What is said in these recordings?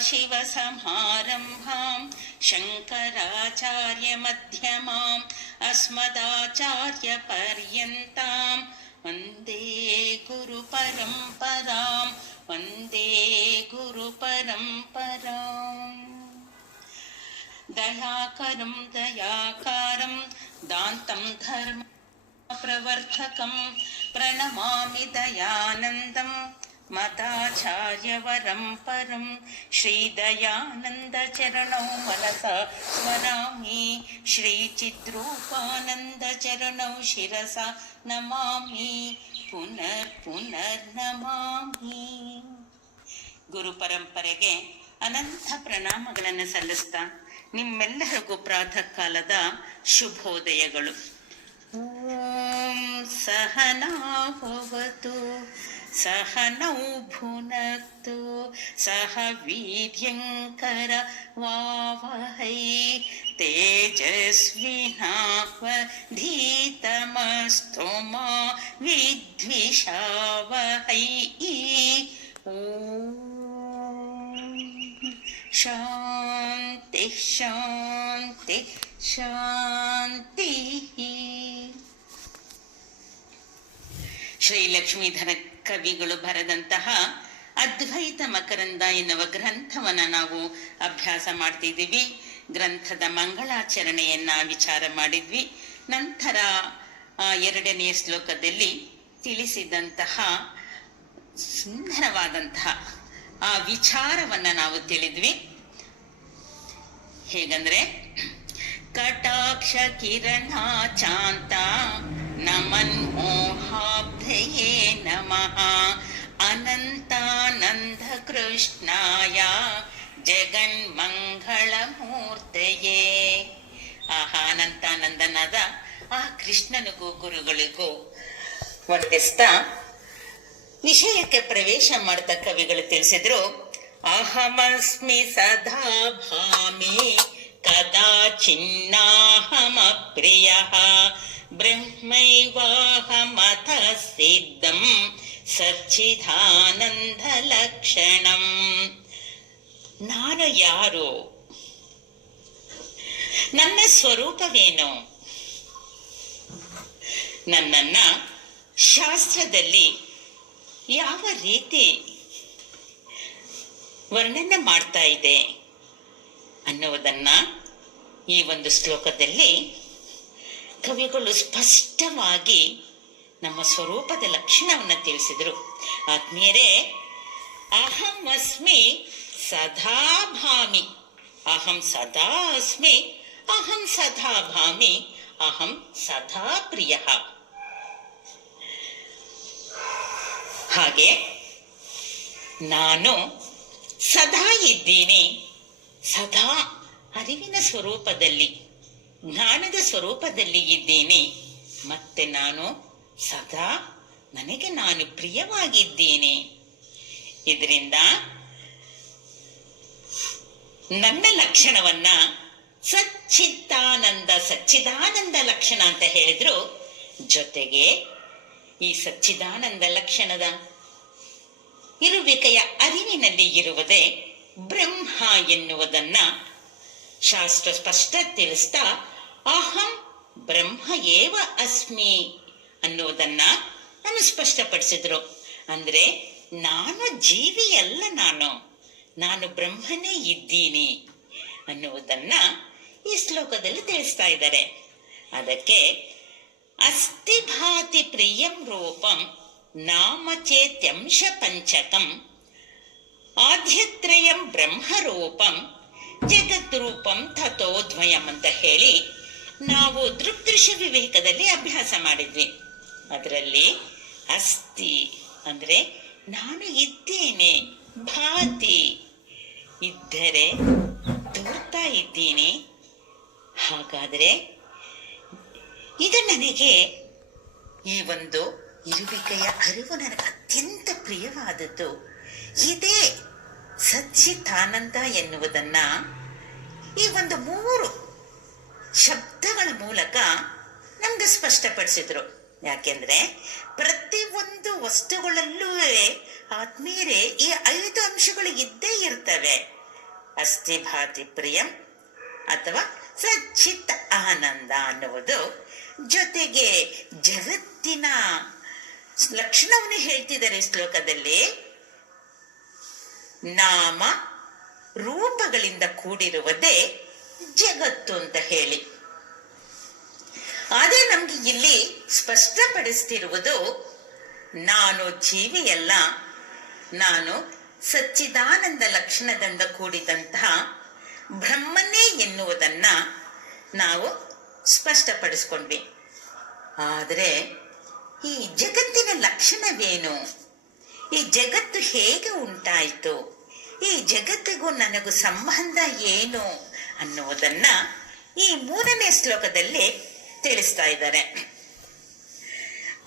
सदाशिवसमारम्भां शङ्कराचार्यमध्यमाम् अस्मदाचार्यपर्यन्तां वन्दे गुरुपरम्परां वन्दे गुरुपरम्पराम् दयाकरं दयाकारं दान्तं धर्म प्रवर्तकं प्रणमामि दयानन्दं मताचार्यवरं परं श्रीदयानन्दचरणौ मनसा स्मरामि श्रीचिद्रूपानन्दचरणौ शिरसा नमामि पुनर् पुनर्नमामि ಗುರು ಪರಂಪರೆಗೆ ಅನಂತ ಪ್ರಣಾಮಗಳನ್ನು ಸಲ್ಲಿಸ್ತಾ ನಿಮ್ಮೆಲ್ಲರಿಗೂ ಪ್ರಾತಃ ಕಾಲದ ಶುಭೋದಯಗಳು ಓಂ ಸಹನಾಭವತು सह नौभुनक्तो सह वीर्यङ्कर वावहै तेजस्विनावधीतमस्तु मा विद्विषावहै शान्तिः शान्तिः शान्तिः श्रीलक्ष्मीधर ಕವಿಗಳು ಬರೆದಂತಹ ಅದ್ವೈತ ಮಕರಂದ ಎನ್ನುವ ಗ್ರಂಥವನ್ನ ನಾವು ಅಭ್ಯಾಸ ಮಾಡ್ತಿದ್ದೀವಿ. ಗ್ರಂಥದ ಮಂಗಳಾಚರಣೆಯನ್ನ ವಿಚಾರ ಮಾಡಿದ್ವಿ. ನಂತರ ಎರಡನೇ ಶ್ಲೋಕದಲ್ಲಿ ತಿಳಿಸಿದಂತಹ ಸುಂದರವಾದಂತಹ ಆ ವಿಚಾರವನ್ನ ನಾವು ತಿಳಿದ್ವಿ. ಹೇಗಂದ್ರೆ, ಕಟಾಕ್ಷ ಕಿರಣ ಚಾಂತ ನಮನ್ ಮೋಹಾಬ್ಧಯೇ ನಮಃ. ಅನಂತಾನಂದ ಕೃಷ್ಣಾಯ ಜಗನ್ಮಂಗಳ ಮೂರ್ತೆಯೇ ಆಹಾ, ಅನಂತಾನಂದನಾದ ಆ ಕೃಷ್ಣನಿಗೂ ಗುರುಗಳಿಗೂ ವರ್ತಿಸ್ತಾ ವಿಷಯಕ್ಕೆ ಪ್ರವೇಶ ಮಾಡ್ತಾ ಕವಿಗಳು ತಿಳಿಸಿದ್ರು, ಅಹಮಸ್ಮಿ ಸದಾ ಭಾಮಿ ಕದಾಚಿನ್ನಾಹಮ ಪ್ರಿಯ. ಬ್ರಹ್ಮೈವಾಹಮಥ ಸಿದ್ಧಂ ಸಚ್ಚಿದಾನಂದ ಲಕ್ಷಣಂ ನಾನು ಯಾರು ನನ್ನ ಸ್ವರೂಪವೇನು? ನನ್ನನ್ನ ಶಾಸ್ತ್ರದಲ್ಲಿ ಯಾವ ರೀತಿ ವರ್ಣನೆ ಮಾಡ್ತಾ ಇದೆ ಅನ್ನುವುದನ್ನ ಈ ಒಂದು ಶ್ಲೋಕದಲ್ಲಿ ಕವಿಗಳು ಸ್ಪಷ್ಟವಾಗಿ ನಮ್ಮ ಸ್ವರೂಪದ ಲಕ್ಷಣವನ್ನು ತಿಳಿಸಿದರು. ಆತ್ಮೀಯರೇ ಅಹಂ ಅಸ್ಮಿ ಸದಾ ಭಾಮಿ ಅಹಂ ಸದಾ ಅಸ್ಮಿ ಅಹಂ ಸದಾ ಭಾಮಿ ಅಹಂ ಸದಾ ಪ್ರಿಯ ಹಾಗೆ ನಾನು ಸದಾ ಇದ್ದೀನಿ, ಸದಾ ಅರಿವಿನ ಸ್ವರೂಪದಲ್ಲಿ ಜ್ಞಾನದ ಸ್ವರೂಪದಲ್ಲಿ ಇದ್ದೇನೆ. ಮತ್ತೆ ನಾನು ಸದಾ ನನಗೆ ನಾನು ಪ್ರಿಯವಾಗಿದ್ದೇನೆ. ಇದರಿಂದ ನನ್ನ ಲಕ್ಷಣವನ್ನ ಸಚ್ಚಿತ್ತಾನಂದ ಸಚ್ಚಿದಾನಂದ ಲಕ್ಷಣ ಅಂತ ಹೇಳಿದ್ರು. ಜೊತೆಗೆ ಈ ಸಚ್ಚಿದಾನಂದ ಲಕ್ಷಣದ ಇರುವಿಕೆಯ ಅರಿವಿನಲ್ಲಿ ಇರುವುದೇ ಬ್ರಹ್ಮ ಎನ್ನುವುದನ್ನ ಶಾಸ್ತ್ರ ಸ್ಪಷ್ಟ ತಿಳಿಸ್ತಾ ಅಹಂ ಬ್ರಹ್ಮ ಏವ ಅಸ್ಮಿ ಅನ್ನುವುದನ್ನ ನಾನು ಸ್ಪಷ್ಟಪಡಿಸಿದ್ರು. ಅಂದ್ರೆ ನಾನು ಜೀವಿಯಲ್ಲ ನಾನು ನಾನು ಬ್ರಹ್ಮನೇ ಇದ್ದೀನಿ ಅನ್ನುವುದನ್ನ ಈ ಶ್ಲೋಕದಲ್ಲಿ ತಿಳಿಸ್ತಾ ಇದ್ದಾರೆ. ಅದಕ್ಕೆ ಅಸ್ಥಿಭಾತಿ ಪ್ರಿಯಂ ರೂಪಂ ನಾಮ ಚೇತ್ಯಂಶ ಪಂಚಕಂ ಆದ್ಯತ್ರಯಂ ಬ್ರಹ್ಮರೂಪಂ ಜಗದ್ರೂಪಂ ತಥೋದ್ವಯಂ ಅಂತ ಹೇಳಿ ನಾವು ದೃಗ್ದೃಶ್ಯ ವಿವೇಕದಲ್ಲಿ ಅಭ್ಯಾಸ ಮಾಡಿದ್ವಿ. ಅದರಲ್ಲಿ ಅಸ್ತಿ ಅಂದ್ರೆ ನಾನು ಇದ್ದೇನೆ, ಭಾತಿ ಇದ್ದರೆ ತೋರ್ತಾ ಇದ್ದೀನಿ. ಹಾಗಾದರೆ ಇದು ನನಗೆ ಈ ಒಂದು ಇರುವಿಕೆಯ ಅರಿವು ನನಗೆ ಅತ್ಯಂತ ಪ್ರಿಯವಾದದ್ದು. ಇದೇ ಸಚ್ಚಿತಾನಂದ ಎನ್ನುವುದನ್ನ ಈ ಒಂದು ಮೂರು ಶಬ್ದಗಳ ಮೂಲಕ ನಮ್ಗೆ ಸ್ಪಷ್ಟಪಡಿಸಿದ್ರು. ಯಾಕೆಂದ್ರೆ ಪ್ರತಿ ಒಂದು ವಸ್ತುಗಳಲ್ಲೂ ಆತ್ಮೀಯರೇ ಈ ಐದು ಅಂಶಗಳು ಇದ್ದೇ ಇರ್ತವೆ. ಅಸ್ಥಿಭಾತಿ ಪ್ರಿಯಂ ಅಥವಾ ಸಚ್ಚಿತ್ ಆನಂದ ಅನ್ನುವುದು ಜೊತೆಗೆ ಜಗತ್ತಿನ ಲಕ್ಷಣವನ್ನು ಹೇಳ್ತಿದ್ದಾರೆ ಶ್ಲೋಕದಲ್ಲಿ. ನಾಮ, ರೂಪಗಳಿಂದ ಕೂಡಿರುವುದೇ ಜಗತ್ತು ಅಂತ ಹೇಳಿ ಆದರೆ ನಮ್ಗೆ ಇಲ್ಲಿ ಸ್ಪಷ್ಟಪಡಿಸ್ತಿರುವುದು, ನಾನು ಜೀವಿಯಲ್ಲ, ನಾನು ಸಚ್ಚಿದಾನಂದ ಲಕ್ಷಣದಿಂದ ಕೂಡಿದಂತಹ ಬ್ರಹ್ಮನೇ ಎನ್ನುವುದನ್ನ ನಾವು ಸ್ಪಷ್ಟಪಡಿಸ್ಕೊಂಡ್ವಿ. ಆದರೆ ಈ ಜಗತ್ತಿನ ಲಕ್ಷಣವೇನು? ಈ ಜಗತ್ತು ಹೇಗೆ ಉಂಟಾಯಿತು? ಈ ಜಗತ್ತಿಗೂ ನನಗೂ ಸಂಬಂಧ ಏನು? ಅನ್ನುವುದನ್ನ ಈ ಮೂರನೇ ಶ್ಲೋಕದಲ್ಲಿ ತಿಳಿಸ್ತಾ ಇದ್ದಾರೆ.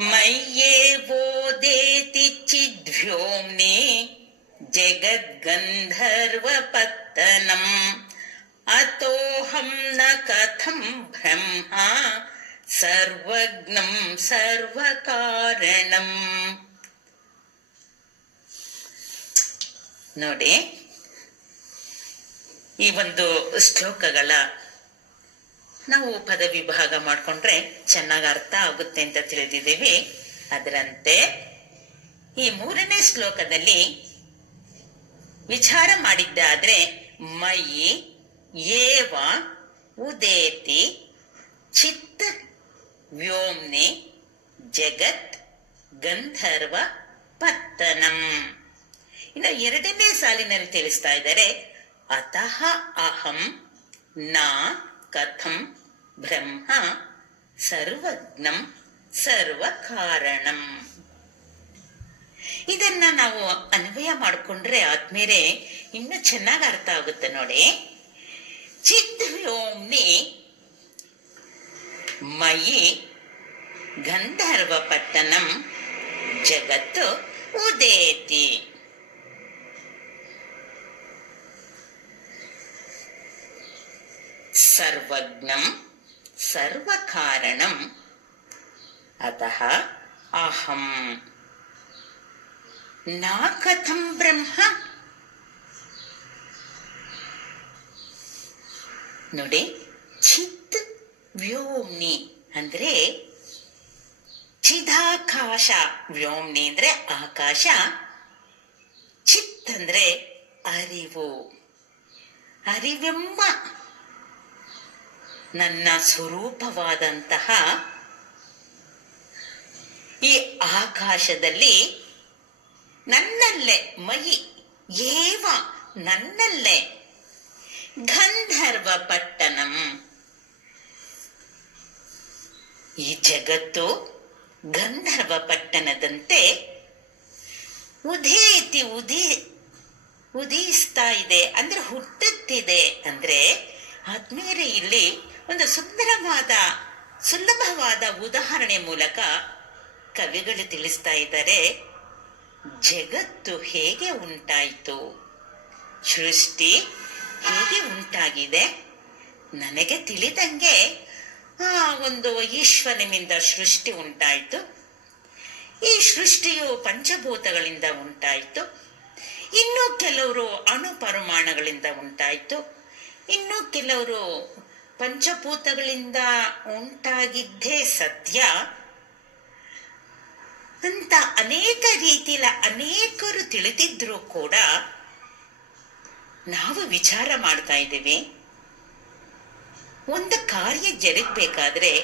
ಮಯ್ಯೇ ಓದೇತಿ ಚಿದ್ವ್ಯೋಮ್ನಿ ಜಗದ್ಗಂಧರ್ವ ಪತ್ತನಂ ಅತೋಹಂ ನ ಕಥಂ ಬ್ರಹ್ಮ ಸರ್ವಜ್ಞಂ ಸರ್ವಕಾರಣಂ. ನೋಡಿ ಈ ಒಂದು ಶ್ಲೋಕಗಳ ನಾವು ಪದವಿಭಾಗ ಮಾಡಿಕೊಂಡ್ರೆ ಚೆನ್ನಾಗಿ ಅರ್ಥ ಆಗುತ್ತೆ ಅಂತ ತಿಳಿದಿದ್ದೀವಿ. ಅದರಂತೆ ಈ ಮೂರನೇ ಶ್ಲೋಕದಲ್ಲಿ ವಿಚಾರ ಮಾಡಿದ್ದಾದ್ರೆ ಮಯಿ ಏವ ಉದೇತಿ ಚಿತ್ತ ವ್ಯೋಮ್ನಿ ಜಗತ್ ಗಂಧರ್ವ ಪತ್ತನಂ. ಇನ್ನು ಎರಡನೇ ಸಾಲಿನಲ್ಲಿ ತಿಳಿಸ್ತಾ ಇದ್ದಾರೆ ಅತಃ ಅಹಂ ನಾ ಕಥಂ ಬ್ರಹ್ಮ ಸರ್ವಜ್ಞಂ ಸರ್ವಕಾರಣಂ ಇದನ್ನ ನಾವು ಅನ್ವಯ ಮಾಡಿಕೊಂಡ್ರೆ ಆದ್ಮೇಲೆ ಇನ್ನೂ ಚೆನ್ನಾಗಿ ಅರ್ಥ ಆಗುತ್ತೆ ನೋಡಿ. ಚಿದ್ವ್ಯೋಮ್ನಿ ಮಯಿ ಗಂಧರ್ವ ಪಟ್ಟಣಂ ಜಗತ್ತು ಉದೇತಿ. ಸರ್ವಜ್ಞಂ, ಸರ್ವಕಾರಣಂ. ಅತಃ ಅಹಂ. ನಾ ಕಥಂ ಬ್ರಹ್ಮ. ನೋಡಿ, ಚಿತ್ ವ್ಯೋಮ್ನಿ ಅಂದ್ರೆ ಚಿದಾಕಾಶ. ವ್ಯೋಮ್ನಿ ಅಂದ್ರೆ ಆಕಾಶ. ಚಿತ್ ಅಂದ್ರೆ ಅರಿವು. ಅರಿವೆಂಬ ನನ್ನ ಸ್ವರೂಪವಾದಂತಹ ಈ ಆಕಾಶದಲ್ಲಿ ನನ್ನಲ್ಲೇ ಮಯಿ ಏವ ನನ್ನಲ್ಲೇ, ಗಂಧರ್ವ ಪಟ್ಟಣಂ. ಈ ಜಗತ್ತು ಗಂಧರ್ವ ಪಟ್ಟಣದಂತೆ ಉದೇತಿ, ಉದಿ ಉದಯಿಸ್ತಾ ಇದೆ. ಅಂದ್ರೆ ಹುಟ್ಟುತ್ತಿದೆ. ಅಂದ್ರೆ ಆದ್ಮೇಲೆ ಇಲ್ಲಿ ಒಂದು ಸುಂದರವಾದ, ಸುಲಭವಾದ ಉದಾಹರಣೆ ಮೂಲಕ ಕವಿಗಳು ತಿಳಿಸ್ತಾ ಇದ್ದಾರೆ, ಜಗತ್ತು ಹೇಗೆ ಉಂಟಾಯಿತು? ಸೃಷ್ಟಿ ಹೇಗೆ ಉಂಟಾಗಿದೆ? ನನಗೆ ತಿಳಿದಂಗೆ ಆ ಒಂದು ಈಶ್ವರನಿಂದ ಸೃಷ್ಟಿ ಉಂಟಾಯಿತು. ಈ ಸೃಷ್ಟಿಯು ಪಂಚಭೂತಗಳಿಂದ ಉಂಟಾಯಿತು. ಇನ್ನು ಕೆಲವರು ಅಣು ಪರಮಾಣುಗಳಿಂದ ಉಂಟಾಯಿತು. ಇನ್ನು ಕೆಲವರು ಪಂಚಭೂತಗಳಿಂದ ಉಂಟಾಗಿದ್ದೇ ಸತ್ಯ ಅಂತ ಅನೇಕ ರೀತಿಯ ಅನೇಕರು ತಿಳಿದಿದ್ರು ಕೂಡ ನಾವು ವಿಚಾರ ಮಾಡ್ತಾ ಇದ್ದೇವೆ. ಒಂದು ಕಾರ್ಯ ಜರುಗಬೇಕಾದ್ರೆ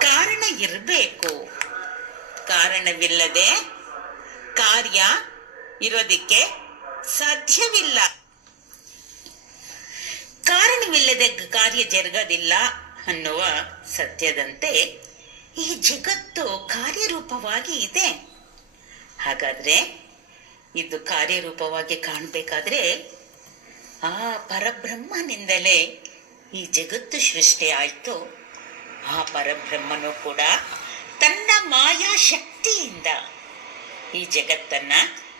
ಕಾರಣ ಇರಬೇಕು. ಕಾರಣವಿಲ್ಲದೆ ಕಾರ್ಯ ಇರೋದಿಕ್ಕೆ ಸಾಧ್ಯವಿಲ್ಲ. ಕಾರಣವಿಲ್ಲದೆ ಕಾರ್ಯ ಜರುಗೋದಿಲ್ಲ ಅನ್ನುವ ಸತ್ಯದಂತೆ ಈ ಜಗತ್ತು ಕಾರ್ಯರೂಪವಾಗಿ ಇದೆ. ಹಾಗಾದ್ರೆ ಇದು ಕಾರ್ಯರೂಪವಾಗಿ ಕಾಣಬೇಕಾದ್ರೆ ಆ ಪರಬ್ರಹ್ಮನಿಂದಲೇ ಈ ಜಗತ್ತು ಸೃಷ್ಟಿ ಆಯ್ತು. ಆ ಪರಬ್ರಹ್ಮನು ಕೂಡ ತನ್ನ ಮಾಯಾ ಶಕ್ತಿಯಿಂದ ಈ ಜಗತ್ತನ್ನ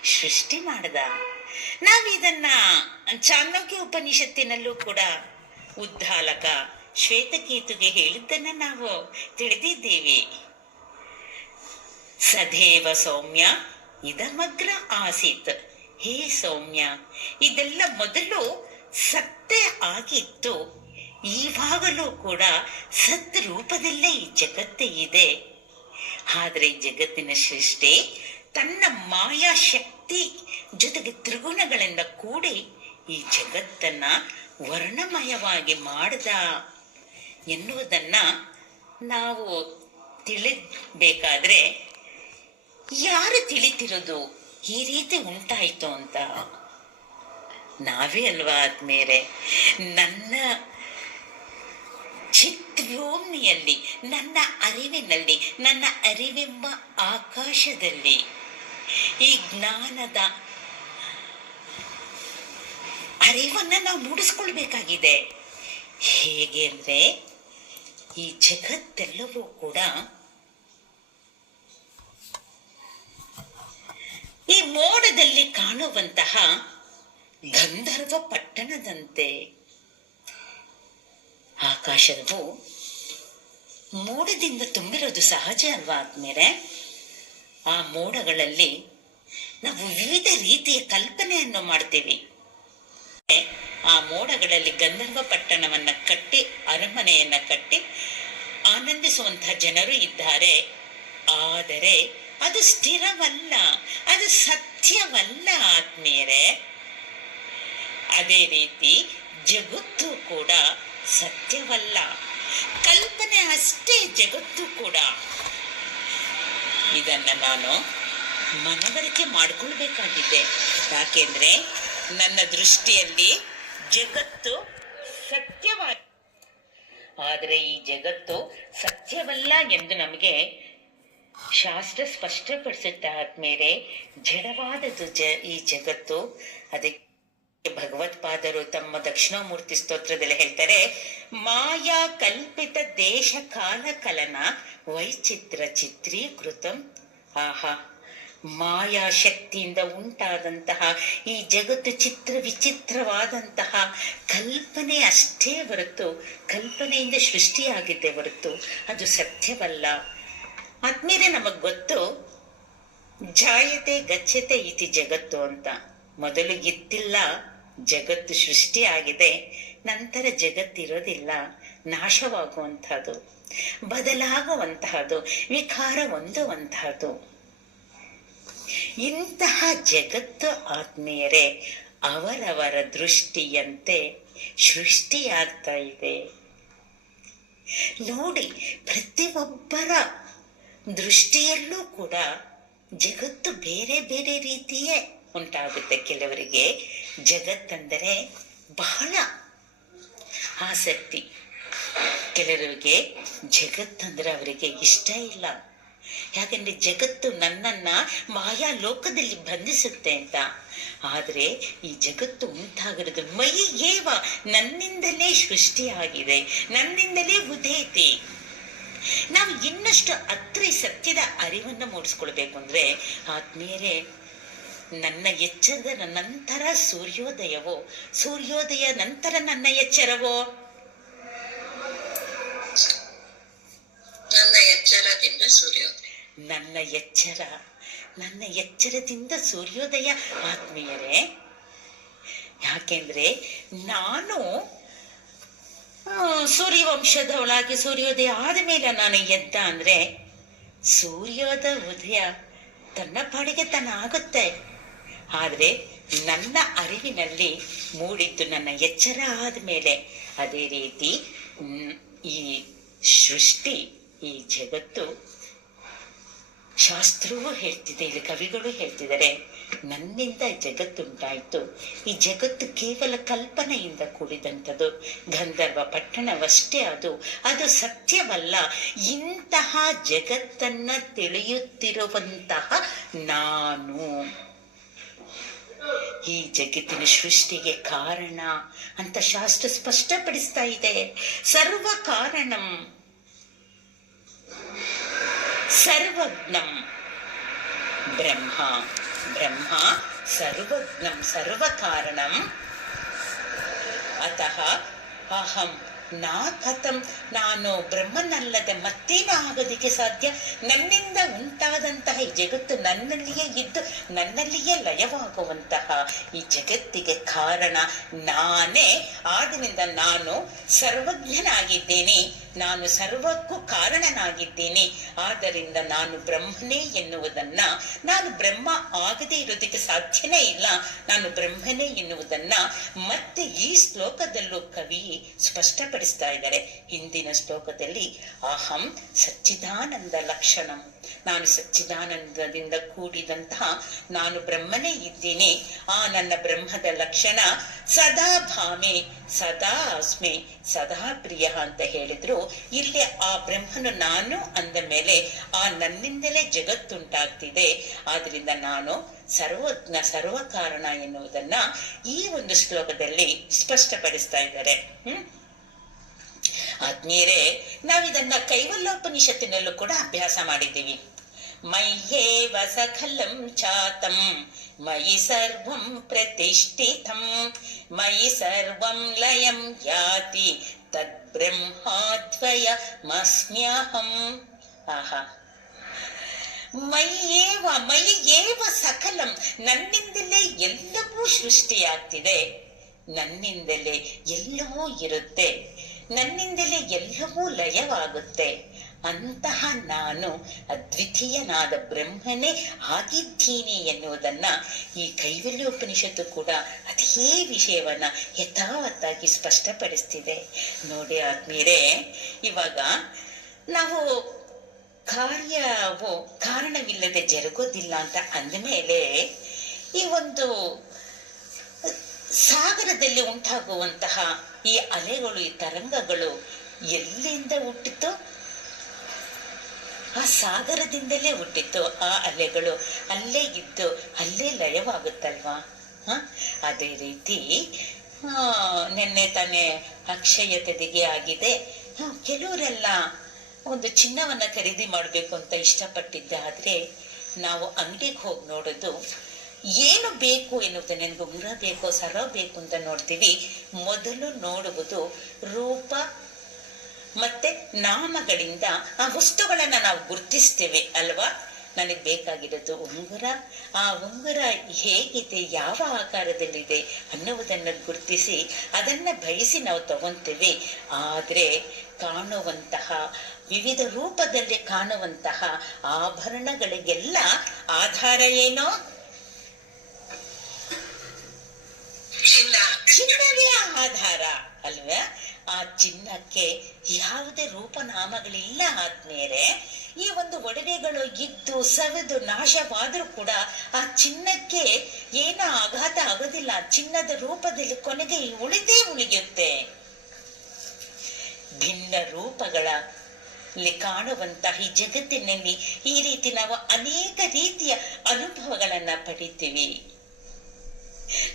ಸೃಷ್ಟಿ ಮಾಡದ. ನಾವಿದನ್ನ ಚಾಂದೋಗ್ಯ ಉಪನಿಷತ್ತಿನಲ್ಲೂ ಕೂಡ ಉದ್ದಾಲಕ ಶ್ವೇತಕೇತುಗೆ ಹೇಳಿದ್ದನ್ನ ನಾವು ತಿಳಿದಿದ್ದೇವೆ. ಸದೇವ ಸೌಮ್ಯ ಇದಮಗ್ರ ಆಸೀತ್. ಹೇ ಸೌಮ್ಯ, ಇದೆಲ್ಲ ಮೊದಲು ಸತ್ಯ ಆಗಿತ್ತು. ಈವಾಗಲೂ ಕೂಡ ಸತ್ ರೂಪದಲ್ಲೇ ಈ ಜಗತ್ತೇ ಇದೆ. ಆದರೆ ಜಗತ್ತಿನ ಸೃಷ್ಟಿ ತನ್ನ ಮಾಯಾ ಶಕ್ತಿ ಜೊತೆಗೆ ತ್ರಿಗುಣಗಳಿಂದ ಕೂಡಿ ಈ ಜಗತ್ತನ್ನ ವರ್ಣಮಯವಾಗಿ ಮಾಡಿದ ಎನ್ನುವುದನ್ನ ನಾವು ತಿಳಿಬೇಕಾದ್ರೆ ಯಾರು ತಿಳಿತಿರೋದು ಈ ರೀತಿ ಉಂಟಾಯಿತು ಅಂತ? ನಾವೇ ಅಲ್ವಾ ಆದ್ಮೇಲೆ ನನ್ನ ಚಿತ್ರೋಮ್ನಿಯಲ್ಲಿ, ನನ್ನ ಅರಿವಿನಲ್ಲಿ, ನನ್ನ ಅರಿವೆಂಬ ಆಕಾಶದಲ್ಲಿ ಈ ಜ್ಞಾನದ ಅರಿವನ್ನ ನಾವು ಮೂಡಿಸ್ಕೊಳ್ಬೇಕಾಗಿದೆ. ಹೇಗೆ ಅಂದ್ರೆ, ಈ ಜಗತ್ತೆಲ್ಲವೂ ಕೂಡ ಈ ಮೋಡದಲ್ಲಿ ಕಾಣುವಂತಹ ಗಂಧರ್ವ ಪಟ್ಟಣದಂತೆ ಆಕಾಶವು ಮೋಡದಿಂದ ತುಂಬಿರೋದು ಸಹಜ ಅಲ್ವಾ ಆದ್ಮೇಲೆ ಆ ಮೋಡಗಳಲ್ಲಿ ನಾವು ವಿವಿಧ ರೀತಿಯ ಕಲ್ಪನೆಯನ್ನು ಮಾಡ್ತೀವಿ. ಆ ಮೋಡಗಳಲ್ಲಿ ಗಂಧರ್ವ ಪಟ್ಟಣವನ್ನ ಕಟ್ಟಿ, ಅರಮನೆಯನ್ನ ಕಟ್ಟಿ ಆನಂದಿಸುವಂತಹ ಜನರು ಇದ್ದಾರೆ. ಆದರೆ ಅದು ಸ್ಥಿರವಲ್ಲ, ಅದು ಸತ್ಯವಲ್ಲ ಆತ್ಮೀಯರೇ. ಅದೇ ರೀತಿ ಜಗತ್ತು ಕೂಡ ಸತ್ಯವಲ್ಲ. ಕಲ್ಪನೆ ಅಷ್ಟೇ ಜಗತ್ತು ಕೂಡ. ಇದನ್ನ ನಾನು ಮನವರಿಕೆ ಮಾಡಿಕೊಳ್ಬೇಕಾಗಿದೆ. ಯಾಕೆಂದ್ರೆ ನನ್ನ ದೃಷ್ಟಿಯಲ್ಲಿ ಜಗತ್ತು ಸತ್ಯವಾಗಿ, ಆದರೆ ಈ ಜಗತ್ತು ಸತ್ಯವಲ್ಲ ಎಂದು ನಮಗೆ ಶಾಸ್ತ್ರ ಸ್ಪಷ್ಟಪಡಿಸುತ್ತಾ ಆದ್ಮೇಲೆ ಜಡವಾದದ್ದು ಜ, ಈ ಜಗತ್ತು. ಅದಕ್ಕೆ ಭಗವತ್ಪಾದರು ತಮ್ಮ ದಕ್ಷಿಣಾಮೂರ್ತಿ ಸ್ತೋತ್ರದಲ್ಲಿ ಹೇಳ್ತಾರೆ, ಮಾಯಾ ಕಲ್ಪಿತ ದೇಶ ಕಾಲ ಕಲನ ವೈಚಿತ್ರ ಚಿತ್ರೀಕೃತಂ. ಆಹಾ. ಮಾಯಾ ಶಕ್ತಿಯಿಂದ ಉಂಟಾದಂತಹ, ಈ ಜಗತ್ತು ಚಿತ್ರ ವಿಚಿತ್ರವಾದಂತಹ ಕಲ್ಪನೆ ಅಷ್ಟೇ ಹೊರತು, ಕಲ್ಪನೆಯಿಂದ ಸೃಷ್ಟಿಯಾಗಿದೆ ಹೊರತು ಅದು ಸತ್ಯವಲ್ಲ. ಆದ್ಮೇಲೆ ನಮಗ್ ಗೊತ್ತು, ಜಾಯತೆ ಗಚ್ಚತೆ ಇತಿ ಜಗತ್ತು ಅಂತ. ಮೊದಲು ಇತ್ತಿಲ್ಲ ಜಗತ್ತು ಸೃಷ್ಟಿಯಾಗಿದೆ ನಂತರ ಜಗತ್ತಿರೋದಿಲ್ಲ ನಾಶವಾಗುವಂತಹದ್ದು ಬದಲಾಗುವಂತಹದ್ದು ವಿಕಾರ ಹೊಂದುವಂತಹದ್ದು ಇಂತಹ ಜಗತ್ತು ಆತ್ಮೀಯರೇ, ಅವರವರ ದೃಷ್ಟಿಯಂತೆ ಸೃಷ್ಟಿಯಾಗ್ತಾ ಇದೆ. ನೋಡಿ, ಪ್ರತಿಯೊಬ್ಬರ ದೃಷ್ಟಿಯಲ್ಲೂ ಕೂಡ ಜಗತ್ತು ಬೇರೆ ಬೇರೆ ರೀತಿಯೇ ಉಂಟಾಗುತ್ತೆ. ಕೆಲವರಿಗೆ ಜಗತ್ತಂದರೆ ಬಹಳ ಆಸಕ್ತಿ. ಕೆಲವರಿಗೆ ಜಗತ್ತಂದ್ರೆ ಅವರಿಗೆ ಇಷ್ಟ ಇಲ್ಲ. ಯಾಕಂದ್ರೆ ಜಗತ್ತು ನನ್ನನ್ನ ಮಾಯಾ ಲೋಕದಲ್ಲಿ ಬಂಧಿಸುತ್ತೆ ಅಂತ. ಆದ್ರೆ ಈ ಜಗತ್ತು ಉಂಟಾಗಿರೋದು ಮೈ ಏವ ನನ್ನಿಂದಲೇ ಸೃಷ್ಟಿಯಾಗಿದೆ, ನನ್ನಿಂದಲೇ ಉದೇತಿ ನಾವು ಇನ್ನಷ್ಟು ಅತ್ರಿ ಸತ್ಯದ ಅರಿವನ್ನು ಮೂಡಿಸ್ಕೊಳ್ಬೇಕು ಅಂದ್ರೆ ಆತ್ಮೀಯರೇ, ನನ್ನ ಎಚ್ಚರದ ನಂತರ ಸೂರ್ಯೋದಯವೋ, ಸೂರ್ಯೋದಯ ನಂತರ ನನ್ನ ಎಚ್ಚರವೋ? ನನ್ನ ಎಚ್ಚರದಿಂದ ಸೂರ್ಯೋದಯ. ನನ್ನ ಎಚ್ಚರ, ನನ್ನ ಎಚ್ಚರದಿಂದ ಸೂರ್ಯೋದಯ ಆತ್ಮೀಯರೇ. ಯಾಕೆಂದ್ರೆ ನಾನು ಸೂರ್ಯವಂಶದ ಸೂರ್ಯವಂಶದವಳಾಗಿ ಸೂರ್ಯೋದಯ ಆದ ಮೇಲೆ ನಾನು ಎದ್ದ ಅಂದ್ರೆ ಸೂರ್ಯೋದ ಉದಯ ತನ್ನ ಪಾಡಿಗೆ ತನ್ನ ಆಗುತ್ತೆ. ಆದ್ರೆ ನನ್ನ ಅರಿವಿನಲ್ಲಿ ಮೂಡಿದ್ದು ನನ್ನ ಎಚ್ಚರ ಆದಮೇಲೆ ಅದೇ ರೀತಿ ಈ ಸೃಷ್ಟಿ, ಈ ಜಗತ್ತು ಶಾಸ್ತ್ರವೂ ಹೇಳ್ತಿದೆ, ಇಲ್ಲಿ ಕವಿಗಳು ಹೇಳ್ತಿದ್ದಾರೆ. ನನ್ನಿಂದ ಜಗತ್ತುಂಟಾಯಿತು. ಈ ಜಗತ್ತು ಕೇವಲ ಕಲ್ಪನೆಯಿಂದ ಕೂಡಿದಂಥದ್ದು. ಗಂಧರ್ವ ಪಟ್ಟಣವಷ್ಟೇ ಅದು. ಅದು ಸತ್ಯವಲ್ಲ. ಇಂತಹ ಜಗತ್ತನ್ನ ತಿಳಿಯುತ್ತಿರುವಂತಹ ನಾನು. ಈ ಜಗತ್ತಿನ ಸೃಷ್ಟಿಗೆ ಕಾರಣ ಅಂತ ಶಾಸ್ತ್ರ ಸ್ಪಷ್ಟಪಡಿಸ್ತಾ ಇದೆ. ಸರ್ವ ಕಾರಣಂ. ಸರ್ವಜ್ಞಂ. ಬ್ರಹ್ಮ. ಬ್ರಹ್ಮ ಸರ್ವಜ್ಞಂ, ಸರ್ವಕಾರಣಂ. ಅತಃ ಅಹಂ. ನಾ ಕಥಂ ನಾನು ಬ್ರಹ್ಮನಲ್ಲದೆ ಮತ್ತೇನು ಆಗೋದಕ್ಕೆ ಸಾಧ್ಯ? ನನ್ನಿಂದ ಉಂಟಾದಂತಹ ಈ ಜಗತ್ತು ನನ್ನಲ್ಲಿಯೇ ಇದ್ದು, ನನ್ನಲ್ಲಿಯೇ ಲಯವಾಗುವಂತಹ ಈ ಜಗತ್ತಿಗೆ ಕಾರಣ ನಾನೇ. ಆದ್ದರಿಂದ ನಾನು ಸರ್ವಜ್ಞನಾಗಿದ್ದೇನೆ. ನಾನು ಸರ್ವಕ್ಕೂ ಕಾರಣನಾಗಿದ್ದೇನೆ. ಆದ್ದರಿಂದ ನಾನು ಬ್ರಹ್ಮನೇ ಎನ್ನುವುದನ್ನ ನಾನು ಬ್ರಹ್ಮ ಆಗದೇ ಇರೋದಕ್ಕೆ ಸಾಧ್ಯನೇ ಇಲ್ಲ. ನಾನು ಬ್ರಹ್ಮನೇ ಎನ್ನುವುದನ್ನ ಮತ್ತೆ ಈ ಶ್ಲೋಕದಲ್ಲೂ ಕವಿ ಸ್ಪಷ್ಟಪಡಿಸ್ತಾ ಇದ್ದಾರೆ. ಹಿಂದಿನ ಶ್ಲೋಕದಲ್ಲಿ, ಅಹಂ ಸಚ್ಚಿದಾನಂದ ಲಕ್ಷಣಂ ನಾನು ಸಚ್ಚಿದಾನಂದದಿಂದ ಕೂಡಿದಂತಹ ನಾನು ಬ್ರಹ್ಮನೇ ಇದ್ದೀನಿ. ಆ ನನ್ನ ಬ್ರಹ್ಮದ ಲಕ್ಷಣ ಸದಾ ಭಾಮೆ, ಸದಾ ಅಸ್ಮೆ, ಸದಾ ಪ್ರಿಯ ಅಂತ ಹೇಳಿದ್ರು. ಇಲ್ಲಿ ಆ ಬ್ರಹ್ಮನು ನಾನು ಅಂದ ಮೇಲೆ ಆ ನನ್ನಿಂದಲೇ ಜಗತ್ತುಂಟಾಗ್ತಿದೆ. ಆದ್ರಿಂದ ನಾನು ಸರ್ವಜ್ಞ ಸರ್ವ ಕಾರಣ ಎನ್ನುವುದನ್ನ ಈ ಒಂದು ಶ್ಲೋಕದಲ್ಲಿ ಸ್ಪಷ್ಟಪಡಿಸ್ತಾ ಇದ್ದಾರೆ. ಹ್ಮ್? ಆದ್ಮೇಲೆ ನಾವಿದನ್ನ ಕೈವಲ್ಲೋಪನಿಷತ್ತಿನಲ್ಲೂ ಕೂಡ ಅಭ್ಯಾಸ ಮಾಡಿದ್ದೀವಿ. ಮಹ್ಯೇ ಸಕಲಂ ಚಾತಂ, ಮಯಿ ಸರ್ವಂ ಪ್ರತಿಷ್ಠಿತಂ, ಮಯಿ ಸರ್ವಂ ಲಯಂ ಯಾತಿ, ತದ್ಬ್ರಹ್ಮಾದ್ವಯ ಮಸ್ಮ್ಯಹಂ. ಆಹಾ. ಮೈಯೇವ ಮೈಯೇವ ಸಕಲಂ ನನ್ನಿಂದಲೇ ಎಲ್ಲವೂ ಸೃಷ್ಟಿಯಾಗ್ತಿದೆ. ನನ್ನಿಂದಲೇ ಎಲ್ಲವೂ ಇರುತ್ತೆ. ನನ್ನಿಂದಲೇ ಎಲ್ಲವೂ ಲಯವಾಗುತ್ತೆ. ಅಂತಹ ನಾನು ಅದ್ವಿತೀಯನಾದ ಬ್ರಹ್ಮನೇ ಆಗಿದ್ದೀನಿ ಎನ್ನುವುದನ್ನ ಈ ಕೈವಲ್ಯೋಪನಿಷತ್ತು ಕೂಡ ಅದೇ ವಿಷಯವನ್ನ ಯಥಾವತ್ತಾಗಿ ಸ್ಪಷ್ಟಪಡಿಸ್ತಿದೆ. ನೋಡಿ ಆದ್ಮೇಲೆ ಇವಾಗ ನಾವು ಕಾರ್ಯವು ಕಾರಣವಿಲ್ಲದೆ ಜರುಗೋದಿಲ್ಲ ಅಂತ ಅಂದಮೇಲೆ ಈ ಒಂದು ಸಾಗರದಲ್ಲಿ ಉಂಟಾಗುವಂತಹ ಈ ಅಲೆಗಳು, ಈ ತರಂಗಗಳು ಎಲ್ಲಿಂದ ಹುಟ್ಟಿತು ಆ ಸಾಗರದಿಂದಲೇ ಹುಟ್ಟಿತ್ತು ಆ ಅಲೆಗಳು. ಅಲ್ಲೇ ಇದ್ದು, ಅಲ್ಲೇ ಲಯವಾಗುತ್ತಲ್ವಾ? ಹ? ಅದೇ ರೀತಿ ನಿನ್ನೆ ತಾನೇ ಅಕ್ಷಯ ತೆರಿಗೆ ಆಗಿದೆ. ಕೆಲವರೆಲ್ಲ ಒಂದು ಚಿನ್ನವನ್ನ ಖರೀದಿ ಮಾಡಬೇಕು ಅಂತ ಇಷ್ಟಪಟ್ಟಿದ್ದೆ. ಆದರೆ ನಾವು ಅಂಗಡಿಗೆ ಹೋಗಿ ನೋಡೋದು ಏನು ಬೇಕು ಎನ್ನುವುದು ನನಗೆ ಗುರ ಬೇಕು, ಸರ ಬೇಕು ಅಂತ ನೋಡ್ತೀವಿ. ಮೊದಲು ನೋಡುವುದು ರೂಪ ಮತ್ತೆ ನಾಮಗಳಿಂದ ಆ ವಸ್ತುಗಳನ್ನ ನಾವು ಗುರ್ತಿಸ್ತೇವೆ ಅಲ್ವಾ? ನನಗೆ ಬೇಕಾಗಿರೋದು ಉಂಗುರ. ಆ ಉಂಗುರ ಹೇಗಿದೆ, ಯಾವ ಆಕಾರದಲ್ಲಿದೆ ಅನ್ನುವುದನ್ನು ಗುರುತಿಸಿ ಅದನ್ನ ಬಯಸಿ ನಾವು ತಗೊಂತೇವೆ ಆದರೆ ಕಾಣುವಂತಹ, ವಿವಿಧ ರೂಪದಲ್ಲಿ ಕಾಣುವಂತಹ ಆಭರಣಗಳಿಗೆಲ್ಲ ಆಧಾರ ಏನೋ? ಚಿನ್ನ, ಚಿನ್ನವೇ ಆಧಾರ, ಅಲ್ವಾ? ಆ ಚಿನ್ನಕ್ಕೆ ಯಾವುದೇ ರೂಪನಾಮಗಳಿಲ್ಲ ಆದ್ಮೇಲೆ ಈ ಒಂದು ಒಡವೆಗಳು ಇದ್ದು ಸವೆದು ನಾಶವಾದರೂ ಕೂಡ ಆ ಚಿನ್ನಕ್ಕೆ ಏನ ಆಘಾತ ಆಗೋದಿಲ್ಲ. ಚಿನ್ನದ ರೂಪದಲ್ಲಿ ಕೊನೆಗೆ ಉಳಿದೇ ಉಳಿಯುತ್ತೆ. ಭಿನ್ನ ರೂಪಗಳ ಕಾಣುವಂತಹ ಈ ಜಗತ್ತಿನಲ್ಲಿ ಈ ರೀತಿ ನಾವು ಅನೇಕ ರೀತಿಯ ಅನುಭವಗಳನ್ನ ಪಡಿತೀವಿ.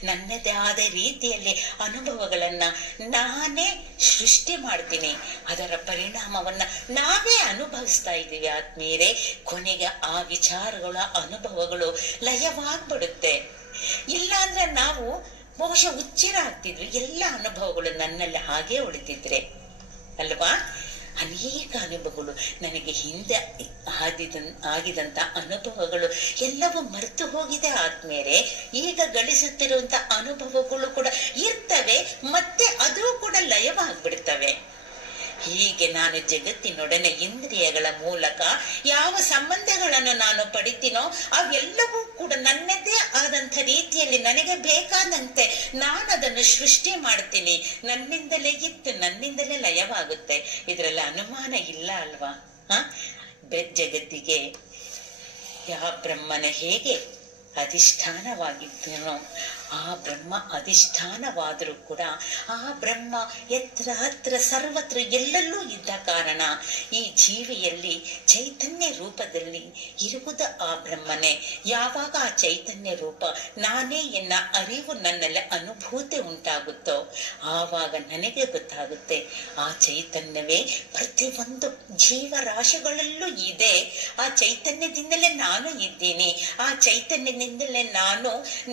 ನನ್ನದೇ ಆದ ರೀತಿಯಲ್ಲಿ ಅನುಭವಗಳನ್ನ ನಾನೇ ಸೃಷ್ಟಿ ಮಾಡ್ತೀನಿ. ಅದರ ಪರಿಣಾಮವನ್ನ ನಾವೇ ಅನುಭವಿಸ್ತಾ ಇದ್ದೀವಿ ಆದ್ಮೇಲೆ ಕೊನೆಗೆ ಆ ವಿಚಾರಗಳ, ಅನುಭವಗಳು ಲಯವಾಗ್ಬಿಡುತ್ತೆ. ಇಲ್ಲಾಂದ್ರೆ ನಾವು ಬಹುಶಃ ಹುಚ್ಚಿರ ಆಗ್ತಿದ್ವಿ ಎಲ್ಲ ಅನುಭವಗಳು ನನ್ನಲ್ಲಿ ಹಾಗೆ ಉಳಿತಿದ್ರೆ. ಅಲ್ವಾ? ಅನೇಕ ಅನುಭವಗಳು ನನಗೆ ಹಿಂದೆ ಆದಿದ ಆಗಿದಂಥ ಅನುಭವಗಳು ಎಲ್ಲವೂ ಮರೆತು ಹೋಗಿದೆ ಆದ್ಮೇಲೆ ಈಗ ಗಳಿಸುತ್ತಿರುವಂಥ ಅನುಭವಗಳು ಕೂಡ ಇರ್ತವೆ, ಮತ್ತೆ ಅದು ಕೂಡ ಲಯವಾಗ್ಬಿಡ್ತವೆ. ಹೀಗೆ ನಾನು ಜಗತ್ತಿನೊಡನೆ ಇಂದ್ರಿಯಗಳ ಮೂಲಕ ಯಾವ ಸಂಬಂಧಗಳನ್ನು ನಾನು ಪಡಿತೀನೋ ಅವೆಲ್ಲವೂ ಕೂಡ ನನ್ನದೇ ಆದಂಥ ರೀತಿಯಲ್ಲಿ ನನಗೆ ಬೇಕಾದಂತೆ ನಾನು ಅದನ್ನು ಸೃಷ್ಟಿ ಮಾಡ್ತೀನಿ. ನನ್ನಿಂದಲೇ ಇತ್ತು, ನನ್ನಿಂದಲೇ ಲಯವಾಗುತ್ತೆ. ಇದರಲ್ಲಿ ಅನುಮಾನ ಇಲ್ಲ ಅಲ್ವಾ? ಹ? ಜಗತ್ತಿಗೆ ಯಾವ ಬ್ರಹ್ಮನ ಹೇಗೆ ಅಧಿಷ್ಠಾನವಾಗಿದ್ದನೋ ಆ ಬ್ರಹ್ಮ ಅಧಿಷ್ಠಾನವಾದರೂ ಕೂಡ ಆ ಬ್ರಹ್ಮ ಎತ್ರ ಹತ್ರ ಸರ್ವತ್ರ ಎಲ್ಲೆಲ್ಲೂ ಇದ್ದ ಕಾರಣ ಈ ಜೀವಿಯಲ್ಲಿ ಚೈತನ್ಯ ರೂಪದಲ್ಲಿ ಇರುವುದು ಆ ಬ್ರಹ್ಮನೇ. ಯಾವಾಗ ಆ ಚೈತನ್ಯ ರೂಪ ನಾನೇ ಎನ್ನ ಅರಿವು ನನ್ನಲ್ಲಿ ಅನುಭೂತಿ ಉಂಟಾಗುತ್ತೋ ಆವಾಗ ನನಗೆ ಗೊತ್ತಾಗುತ್ತೆ ಆ ಚೈತನ್ಯವೇ ಪ್ರತಿಯೊಂದು ಜೀವರಾಶಿಗಳಲ್ಲೂ ಇದೆ. ಆ ಚೈತನ್ಯದಿಂದಲೇ ನಾನು ಇದ್ದೀನಿ. ಆ ಚೈತನ್ಯದಿಂದಲೇ ನಾನು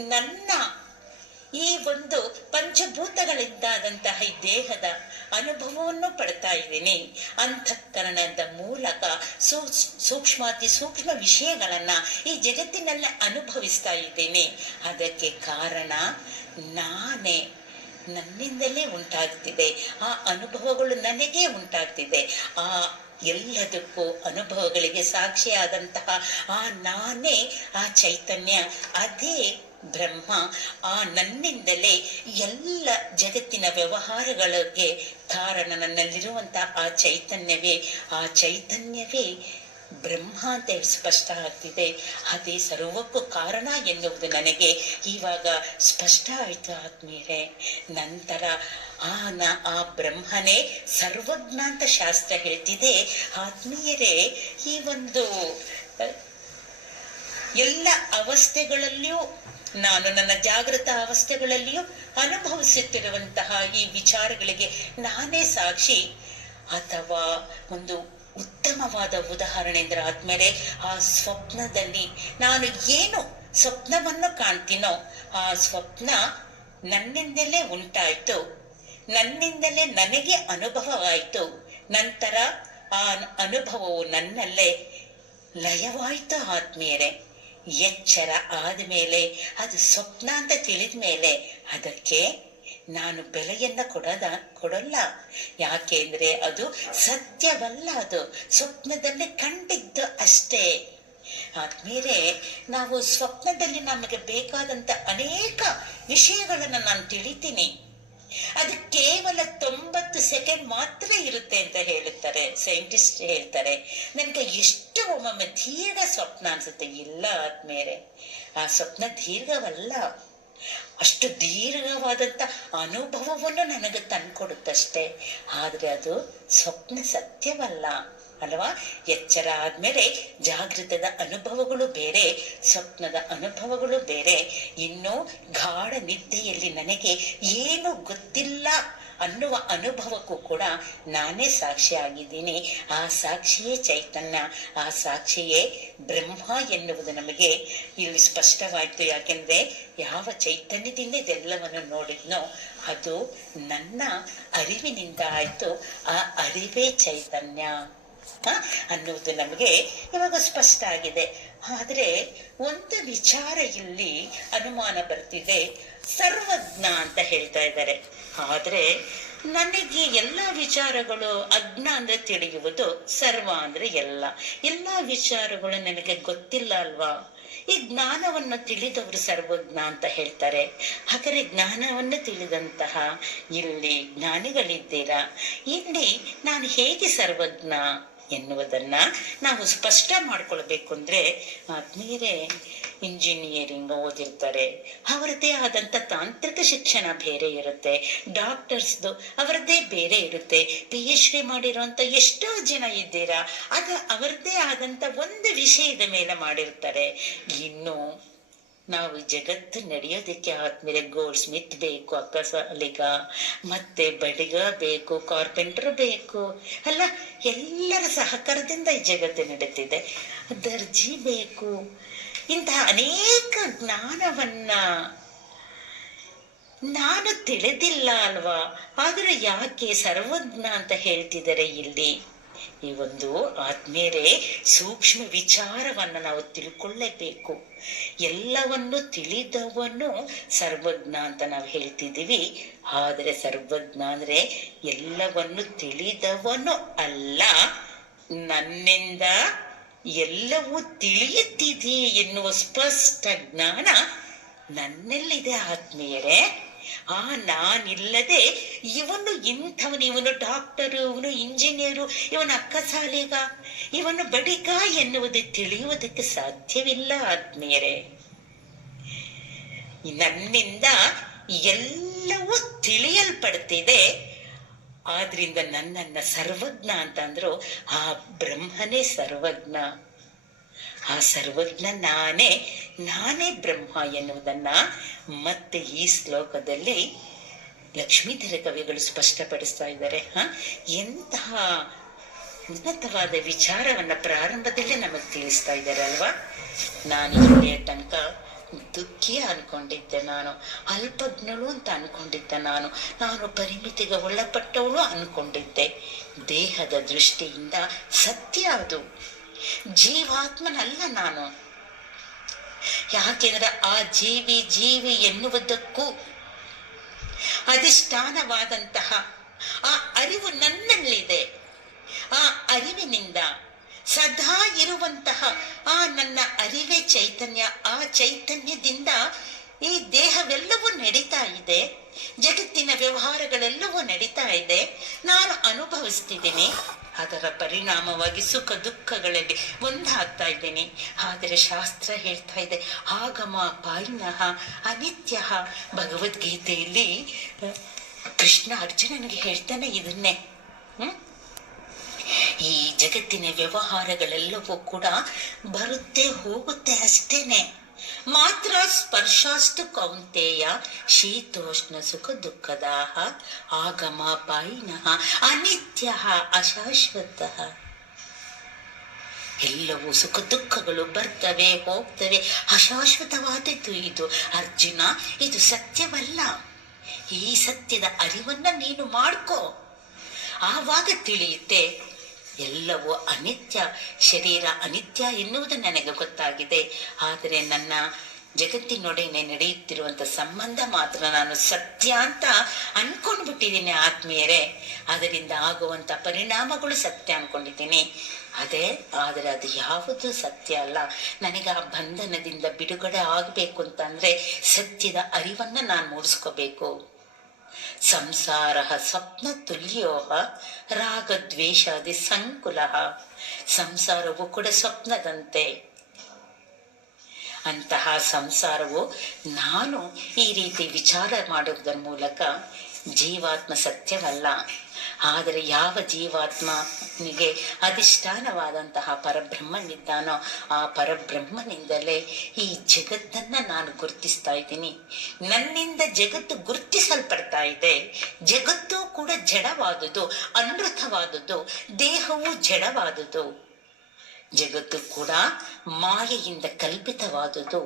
ನನ್ನ ಈ ಒಂದು ಪಂಚಭೂತಗಳಿದ್ದಾದಂತಹ ಈ ದೇಹದ ಅನುಭವವನ್ನು ಪಡ್ತಾ ಇದ್ದೀನಿ. ಅಂತಃಕರಣದ ಮೂಲಕ ಸೂ- ಸೂಕ್ಷ್ಮಾತಿ ಸೂಕ್ಷ್ಮ ವಿಷಯಗಳನ್ನ ಈ ಜಗತ್ತಿನಲ್ಲೇ ಅನುಭವಿಸ್ತಾ ಇದ್ದೀನಿ. ಅದಕ್ಕೆ ಕಾರಣ ನಾನೇ. ನನ್ನಿಂದಲೇ ಉಂಟಾಗ್ತಿದೆ. ಆ ಅನುಭವಗಳು ನನಗೇ ಉಂಟಾಗ್ತಿದೆ. ಆ ಎಲ್ಲದಕ್ಕೂ ಅನುಭವಗಳಿಗೆ ಸಾಕ್ಷಿಯಾದಂತಹ ಆ ನಾನೇ, ಆ ಚೈತನ್ಯ, ಅದೇ ಬ್ರಹ್ಮ ಆ ನನ್ನಿಂದಲೇ ಎಲ್ಲ ಜಗತ್ತಿನ ವ್ಯವಹಾರಗಳಿಗೆ ಕಾರಣ ನನ್ನಲ್ಲಿರುವಂತಹ ಆ ಚೈತನ್ಯವೇ ಆ ಚೈತನ್ಯವೇ ಬ್ರಹ್ಮ ಅಂತ ಸ್ಪಷ್ಟ ಆಗ್ತಿದೆ. ಅದೇ ಸರ್ವಕ್ಕೂ ಕಾರಣ ಎನ್ನುವುದು ನನಗೆ ಇವಾಗ ಸ್ಪಷ್ಟ ಆಯ್ತು ಆದ್ಮೇಲೆ ನಂತರ ಆ ನ, ಆ ಬ್ರಹ್ಮನೇ ಸರ್ವಜ್ಞ ಅಂತ ಶಾಸ್ತ್ರ ಹೇಳ್ತಿದೆ. ಆತ್ಮೀಯರೇ, ಈ ಒಂದು ಎಲ್ಲ ಅವಸ್ಥೆಗಳಲ್ಲಿಯೂ ನಾನು ನನ್ನ ಜಾಗೃತ ಅವಸ್ಥೆಗಳಲ್ಲಿಯೂ ಅನುಭವಿಸುತ್ತಿರುವಂತಹ ಈ ವಿಚಾರಗಳಿಗೆ ನಾನೇ ಸಾಕ್ಷಿ. ಅಥವಾ ಒಂದು ಉತ್ತಮವಾದ ಉದಾಹರಣೆ ಅಂದ್ರೆ ಆದ್ಮೇಲೆ ಆ ಸ್ವಪ್ನದಲ್ಲಿ ನಾನು ಏನು ಸ್ವಪ್ನವನ್ನು ಕಾಣ್ತೀನೋ ಆ ಸ್ವಪ್ನ ನನ್ನಿಂದಲೇ ಉಂಟಾಯ್ತು. ನನ್ನಿಂದಲೇ ನನಗೆ ಅನುಭವವಾಯಿತು ನಂತರ ಆ ಅನುಭವವು ನನ್ನಲ್ಲೇ ಲಯವಾಯ್ತು ಆದ್ಮೇಲೆ ಎಚ್ಚರ ಆದಮೇಲೆ, ಅದು ಸ್ವಪ್ನ ಅಂತ ತಿಳಿದ ಮೇಲೆ ಅದಕ್ಕೆ ನಾನು ಬೆಲೆಯನ್ನ ಕೊಡದ, ಕೊಡಲ್ಲ. ಯಾಕೆಂದ್ರೆ ಅದು ಸತ್ಯವಲ್ಲ ಅದು. ಸ್ವಪ್ನದಲ್ಲಿ ಕಂಡಿದ್ದು ಅಷ್ಟೇ. ಆದ್ಮೇಲೆ ನಾವು ಸ್ವಪ್ನದಲ್ಲಿ ನಮಗೆ ಬೇಕಾದಂತ ಅನೇಕ ವಿಷಯಗಳನ್ನು ನಾನು ತಿಳಿತೀನಿ. ಅದು ಕೇವಲ ತೊಂಬತ್ತು ಸೆಕೆಂಡ್ ಮಾತ್ರ ಇರುತ್ತೆ ಅಂತ ಹೇಳುತ್ತಾರೆ ಸೈಂಟಿಸ್ಟ್ ಹೇಳ್ತಾರೆ. ನನಗೆ ಎಷ್ಟು ಒಮ್ಮೊಮ್ಮೆ ದೀರ್ಘ ಸ್ವಪ್ನ ಅನ್ಸುತ್ತೆ, ಇಲ್ಲ ಆದ್ಮೇಲೆ ಆ ಸ್ವಪ್ನ ದೀರ್ಘವಲ್ಲ. ಅಷ್ಟು ದೀರ್ಘವಾದಂತ ಅನುಭವವನ್ನು ನನಗೆ ತಂದ್ಕೊಡುತ್ತಷ್ಟೇ. ಆದ್ರೆ ಅದು ಸ್ವಪ್ನ ಸತ್ಯವಲ್ಲ. ಅಲ್ವಾ? ಎಚ್ಚರ ಆದ್ಮೇಲೆ ಜಾಗೃತದ ಅನುಭವಗಳು ಬೇರೆ, ಸ್ವಪ್ನದ ಅನುಭವಗಳು ಬೇರೆ. ಇನ್ನು ಗಾಢ ನಿದ್ದೆಯಲ್ಲಿ ನನಗೆ ಏನು ಗೊತ್ತಿಲ್ಲ ಅನ್ನುವ ಅನುಭವಕ್ಕೂ ಕೂಡ ನಾನೇ ಸಾಕ್ಷಿಯಾಗಿದ್ದೀನಿ ಆ ಸಾಕ್ಷಿಯೇ ಚೈತನ್ಯ, ಆ ಸಾಕ್ಷಿಯೇ ಬ್ರಹ್ಮ ಎನ್ನುವುದು ನಮಗೆ. ಇಲ್ಲಿ ಸ್ಪಷ್ಟವಾಯಿತು ಯಾಕೆಂದ್ರೆ ಯಾವ ಚೈತನ್ಯದಿಂದ ಇದೆಲ್ಲವನ್ನು ನೋಡಿದ್ನೋ ಅದು ನನ್ನ ಅರಿವಿನಿಂದ ಆಯ್ತು. ಆ ಅರಿವೇ ಚೈತನ್ಯ. ಹ? ಅನ್ನುವುದು ನಮಗೆ ಇವಾಗ ಸ್ಪಷ್ಟ ಆಗಿದೆ. ಆದ್ರೆ ಒಂದು ವಿಚಾರ ಇಲ್ಲಿ ಅನುಮಾನ ಬರ್ತಿದೆ. ಸರ್ವಜ್ಞ ಅಂತ ಹೇಳ್ತಾ ಇದ್ದಾರೆ. ಆದ್ರೆ ನನಗೆ ಎಲ್ಲ ವಿಚಾರಗಳು ಅಜ್ಞ ಅಂದ್ರೆ ತಿಳಿಯುವುದು ಸರ್ವ ಅಂದ್ರೆ ಎಲ್ಲ. ಎಲ್ಲ ವಿಚಾರಗಳು ನನಗೆ ಗೊತ್ತಿಲ್ಲ ಅಲ್ವಾ? ಈ ಜ್ಞಾನವನ್ನು ತಿಳಿದವರು ಸರ್ವಜ್ಞ ಅಂತ ಹೇಳ್ತಾರೆ. ಹಾಗಾದ್ರೆ ಜ್ಞಾನವನ್ನು ತಿಳಿದಂತಹ ಇಲ್ಲಿ ಜ್ಞಾನಿಗಳಿದ್ದೀರಾ? ಇಲ್ಲಿ ನಾನು ಹೇಗೆ ಸರ್ವಜ್ಞ? ಎನ್ನುವುದನ್ನ ನಾವು ಸ್ಪಷ್ಟ ಮಾಡ್ಕೊಳ್ಬೇಕು ಅಂದ್ರೆ ಆದ್ಮೇಲೆ ಇಂಜಿನಿಯರಿಂಗ್ ಓದಿರ್ತಾರೆ. ಅವರದೇ ಆದಂತ ತಾಂತ್ರಿಕ ಶಿಕ್ಷಣ ಬೇರೆ ಇರುತ್ತೆ. ಡಾಕ್ಟರ್ಸ್ದು ಅವರದ್ದೇ ಬೇರೆ ಇರುತ್ತೆ. ಪಿ ಎಚ್ ಡಿ ಮಾಡಿರುವಂತ ಎಷ್ಟೋ ಜನ ಇದ್ದೀರಾ ಅದು ಅವರದ್ದೇ ಆದಂತ ಒಂದು ವಿಷಯದ ಮೇಲೆ ಮಾಡಿರ್ತಾರೆ. ಇನ್ನು ನಾವು ಜಗತ್ತು ನಡೆಯೋದಕ್ಕೆ ಆದ್ಮೇಲೆ ಗೋಲ್ಡ್ ಸ್ಮಿತ್ ಬೇಕು, ಅಕ್ಕಸಾಲಿಗ, ಮತ್ತೆ ಬಡಿಗ ಬೇಕು ಕಾರ್ಪೆಂಟರ್ ಬೇಕು, ಅಲ್ಲ ಎಲ್ಲರ ಸಹಕಾರದಿಂದ ಈ ಜಗತ್ತು ನಡೀತಿದೆ. ದರ್ಜಿ ಬೇಕು, ಇಂತಹ ಅನೇಕ ಜ್ಞಾನವನ್ನ ನಾನು ತಿಳಿದಿಲ್ಲ ಅಲ್ವಾ? ಆದ್ರೆ ಯಾಕೆ ಸರ್ವಜ್ಞ ಅಂತ ಹೇಳ್ತಿದ್ದಾರೆ ಇಲ್ಲಿ? ಈ ಒಂದು ಆತ್ಮೀಯರೇ ಸೂಕ್ಷ್ಮ ವಿಚಾರವನ್ನ ನಾವು ತಿಳ್ಕೊಳ್ಳೇಬೇಕು. ಎಲ್ಲವನ್ನು ತಿಳಿದವನು ಸರ್ವಜ್ಞ ಅಂತ ನಾವು ಹೇಳ್ತಿದ್ದೀವಿ. ಆದರೆ ಸರ್ವಜ್ಞ ಅಂದ್ರೆ ಎಲ್ಲವನ್ನು ತಿಳಿದವನು ಅಲ್ಲ, ನನ್ನಿಂದ ಎಲ್ಲವೂ ತಿಳಿಯುತ್ತಿದೆ ಎನ್ನುವ ಸ್ಪಷ್ಟ ಜ್ಞಾನ ನನ್ನಲ್ಲಿದೆ ಆತ್ಮೀಯರೇ. ಆ ನಾನಿಲ್ಲದೆ ಇವನು ಇಂಥವನು, ಇವನು ಡಾಕ್ಟರು ಇವನು ಇಂಜಿನಿಯರು ಇವನು ಅಕ್ಕಸಾಲಿಗ ಇವನು ಬಡಿಗ ಎನ್ನುವುದು ತಿಳಿಯುವುದಕ್ಕೆ ಸಾಧ್ಯವಿಲ್ಲ ಆತ್ಮೀಯರೇ. ನನ್ನಿಂದ ಎಲ್ಲವೂ ತಿಳಿಯಲ್ಪಡ್ತಿದೆ. ಆದ್ರಿಂದ ನನ್ನನ್ನ ಸರ್ವಜ್ಞ ಅಂತಂದ್ರು ಆ ಬ್ರಹ್ಮನೇ ಸರ್ವಜ್ಞ. ಆ ಸರ್ವಜ್ಞ ನಾನೇ ನಾನೇ ಬ್ರಹ್ಮ ಎನ್ನುವುದನ್ನ ಮತ್ತೆ ಈ ಶ್ಲೋಕದಲ್ಲಿ ಲಕ್ಷ್ಮೀಧರ ಕವಿಗಳು ಸ್ಪಷ್ಟಪಡಿಸ್ತಾ ಇದ್ದಾರೆ. ಹ? ಎಂತಹ ಉನ್ನತವಾದ ವಿಚಾರವನ್ನ ಪ್ರಾರಂಭದಲ್ಲೇ ನಮಗ್ ತಿಳಿಸ್ತಾ ಇದ್ದಾರೆ ಅಲ್ವಾ? ನಾನು ಇಲ್ಲಿಯ ತನಕ ದುಃಖಿ ಅನ್ಕೊಂಡಿದ್ದೆ ನಾನು. ಅಲ್ಪಜ್ಞಳು ಅಂತ ಅನ್ಕೊಂಡಿದ್ದೆ ನಾನು. ನಾನು ಪರಿಮಿತಿಗೆ ಒಳಪಟ್ಟವಳು ಅನ್ಕೊಂಡಿದ್ದೆ. ದೇಹದ ದೃಷ್ಟಿಯಿಂದ ಸತ್ಯ ಅದು. ಜೀವಾತ್ಮನಲ್ಲ ನಾನು. ಯಾಕೆಂದ್ರೆ ಆ ಜೀವಿ ಜೀವಿ ಎನ್ನುವುದಕ್ಕೂ ಅಧಿಷ್ಠಾನವಾದಂತಹ ಆ ಅರಿವು ನನ್ನಲ್ಲಿದೆ. ಆ ಅರಿವಿನಿಂದ ಸದಾ ಇರುವಂತಹ ಆ ನನ್ನ ಅರಿವೇ ಚೈತನ್ಯ. ಆ ಚೈತನ್ಯದಿಂದ ಈ ದೇಹವೆಲ್ಲವೂ ನಡೀತಾ ಇದೆ. ಜಗತ್ತಿನ ವ್ಯವಹಾರಗಳೆಲ್ಲವೂ ನಡೀತಾ ಇದೆ. ನಾನು ಅನುಭವಿಸ್ತಿದ್ದೀನಿ. ಅದರ ಪರಿಣಾಮವಾಗಿ ಸುಖ ದುಃಖಗಳಲ್ಲಿ ಒಂದಾಗ್ತಾ ಇದ್ದೀನಿ. ಆದರೆ ಶಾಸ್ತ್ರ ಹೇಳ್ತಾ ಇದೆ, ಆಗಮ ಪಾಯಿನಃ ಅನಿತ್ಯ. ಭಗವದ್ಗೀತೆಯಲ್ಲಿ ಕೃಷ್ಣ ಅರ್ಜುನನಿಗೆ ಹೇಳ್ತಾನೆ ಇದನ್ನೇ. ಈ ಜಗತ್ತಿನ ವ್ಯವಹಾರಗಳೆಲ್ಲವೂ ಕೂಡ ಬರುತ್ತೆ ಹೋಗುತ್ತೆ ಅಷ್ಟೇನೆ. ಮಾತ್ರ ಸ್ಪರ್ಶಾಸ್ತು ಕೌಂತೆಯ ಶೀತೋಷ್ಣ ಸುಖ ದುಃಖದ ಆಗಮ ಪಾಯಿನಃ, ಅನಿತ್ಯ ಅಶಾಶ್ವತ. ಎಲ್ಲವೂ ಸುಖ ದುಃಖಗಳು ಬರ್ತವೆ, ಹೋಗ್ತವೆ. ಅಶಾಶ್ವತವಾದದ್ದು ಇದು. ಅರ್ಜುನ, ಇದು ಸತ್ಯವಲ್ಲ. ಈ ಸತ್ಯದ ಅರಿವನ್ನ ನೀನು ಮಾಡ್ಕೋ. ಆವಾಗ ತಿಳಿಯುತ್ತೆ ಎಲ್ಲವೂ ಅನಿತ್ಯ, ಶರೀರ ಅನಿತ್ಯ ಎನ್ನುವುದು ನನಗೆ ಗೊತ್ತಾಗಿದೆ. ಆದರೆ ನನ್ನ ಜಗತ್ತಿನೊಡನೆ ನಡೆಯುತ್ತಿರುವಂಥ ಸಂಬಂಧ ಮಾತ್ರ ನಾನು ಸತ್ಯ ಅಂತ ಅನ್ಕೊಂಡ್ಬಿಟ್ಟಿದ್ದೀನಿ ಆತ್ಮೀಯರೇ. ಅದರಿಂದ ಆಗುವಂತ ಪರಿಣಾಮಗಳು ಸತ್ಯ ಅನ್ಕೊಂಡಿದ್ದೀನಿ. ಅದೇ, ಆದರೆ ಅದು ಯಾವುದು ಸತ್ಯ ಅಲ್ಲ. ನನಗೆ ಆ ಬಂಧನದಿಂದ ಬಿಡುಗಡೆ ಆಗಬೇಕು ಅಂತಂದ್ರೆ ಸತ್ಯದ ಅರಿವನ್ನ ನಾನು ಮೂಡಿಸ್ಕೋಬೇಕು. ಸಂಸಾರ ಸ್ವಪ್ನ ತುಲ್ಯೋ ರಾಗದ್ವೇಷಾದಿ ಸಂಕುಲ. ಸಂಸಾರವು ಕೂಡ ಸ್ವಪ್ನದಂತೆ. ಅಂತಹ ಸಂಸಾರವು ನಾನು ಈ ರೀತಿ ವಿಚಾರ ಮಾಡುವುದರ ಮೂಲಕ ಜೀವಾತ್ಮ ಸತ್ಯವಲ್ಲ. ಆದರೆ ಯಾವ ಜೀವಾತ್ಮನಿಗೆ ಅಧಿಷ್ಠಾನವಾದಂತಹ ಪರಬ್ರಹ್ಮನಿದ್ದಾನೋ ಆ ಪರಬ್ರಹ್ಮನಿಂದಲೇ ಈ ಜಗತ್ತನ್ನ ನಾನು ಗುರುತಿಸ್ತಾ ಇದ್ದೀನಿ. ನನ್ನಿಂದ ಜಗತ್ತು ಗುರುತಿಸಲ್ಪಡ್ತಾ ಇದೆ ಜಗತ್ತು ಕೂಡ ಜಡವಾದುದು ಅನೃತವಾದುದು ದೇಹವು ಜಡವಾದುದು. ಜಗತ್ತು ಕೂಡ ಮಾಯೆಯಿಂದ ಕಲ್ಪಿತವಾದುದು.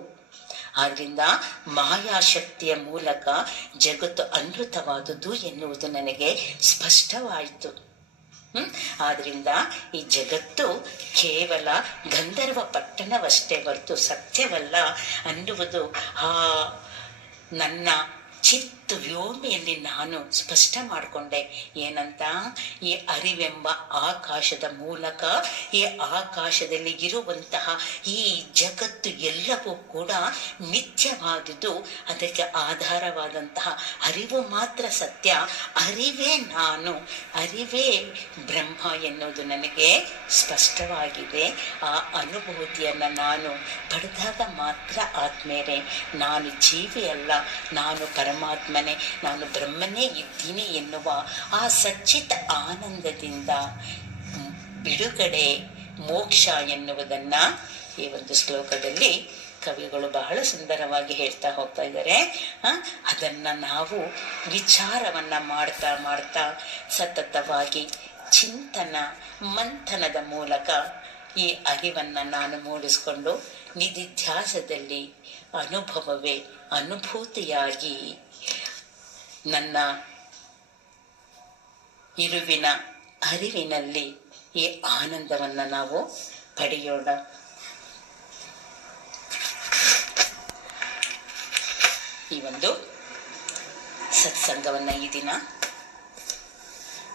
ಆದ್ರಿಂದ ಮಾಯಾಶಕ್ತಿಯ ಮೂಲಕ ಜಗತ್ತು ಅನೃತವಾದುದು ಎನ್ನುವುದು ನನಗೆ ಸ್ಪಷ್ಟವಾಯಿತು. ಆದ್ರಿಂದ ಈ ಜಗತ್ತು ಕೇವಲ ಗಂಧರ್ವ ಪಟ್ಟಣವಷ್ಟೇ ಹೊರತು ಸತ್ಯವಲ್ಲ ಅನ್ನುವುದು ಆ ನನ್ನ ಚಿತ್ತ ವ್ಯೋಮೆಯಲ್ಲಿ ನಾನು ಸ್ಪಷ್ಟ ಮಾಡಿಕೊಂಡೆ. ಏನಂತ? ಈ ಅರಿವೆಂಬ ಆಕಾಶದ ಮೂಲಕ, ಈ ಆಕಾಶದಲ್ಲಿ ಇರುವಂತಹ ಈ ಜಗತ್ತು ಎಲ್ಲವೂ ಕೂಡ ಮಿಥ್ಯವಾದುದು ಅದಕ್ಕೆ ಆಧಾರವಾದಂತಹ ಅರಿವು ಮಾತ್ರ ಸತ್ಯ. ಅರಿವೇ ನಾನು. ಅರಿವೇ ಬ್ರಹ್ಮ ಎನ್ನುವುದು ನನಗೆ ಸ್ಪಷ್ಟವಾಗಿದೆ. ಆ ಅನುಭೂತಿಯನ್ನು ನಾನು ಪಡೆದಾಗ ಮಾತ್ರ ಆದ್ಮೇಲೆ ನಾನು ಜೀವಿ ಅಲ್ಲ ನಾನು ಪರಮಾತ್ಮನೇ ನಾನು ಬ್ರಹ್ಮನೇ ಇದ್ದೀನಿ ಎನ್ನುವ ಆ ಸಚ್ಚಿತ ಆನಂದದಿಂದ ಬಿಡುಗಡೆ ಮೋಕ್ಷ ಎನ್ನುವುದನ್ನು ಈ ಒಂದು ಶ್ಲೋಕದಲ್ಲಿ ಕವಿಗಳು ಬಹಳ ಸುಂದರವಾಗಿ ಹೇಳ್ತಾ ಹೋಗ್ತಾ ಇದ್ದಾರೆ. ಅದನ್ನ ನಾವು ವಿಚಾರವನ್ನ ಮಾಡ್ತಾ ಮಾಡ್ತಾ ಸತತವಾಗಿ ಚಿಂತನ, ಮಂಥನದ ಮೂಲಕ ಈ ಅರಿವನ್ನು ನಾನು ಮೂಡಿಸ್ಕೊಂಡು ನಿಧಿಧ್ಯಾಸದಲ್ಲಿ ಅನುಭವವೇ, ಅನುಭೂತಿಯಾಗಿ ನನ್ನ ಇರುವಿನ ಅರಿವಿನಲ್ಲಿ ಈ ಆನಂದವನ್ನ ನಾವು ಪಡೆಯೋಣ. ಈ ಒಂದು ಸತ್ಸಂಗವನ್ನ ಈ ದಿನ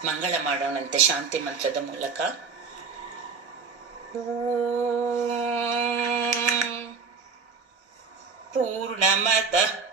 ಮಂಗಳ ಮಾಡೋಣಂತೆ ಶಾಂತಿ ಮಂತ್ರದ ಮೂಲಕ. ಓಂ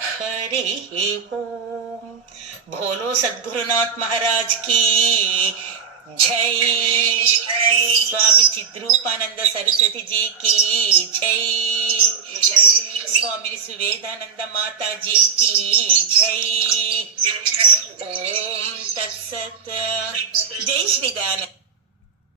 हरे ओम। भोलो सद्गुरुनाथ महाराज की जय। स्वामी चिद्रूपानंद सरस्वती जी की जय। स्वामी सुवेदानंद माता जी की जय। ओम तत्सत। जय श्रीदानंद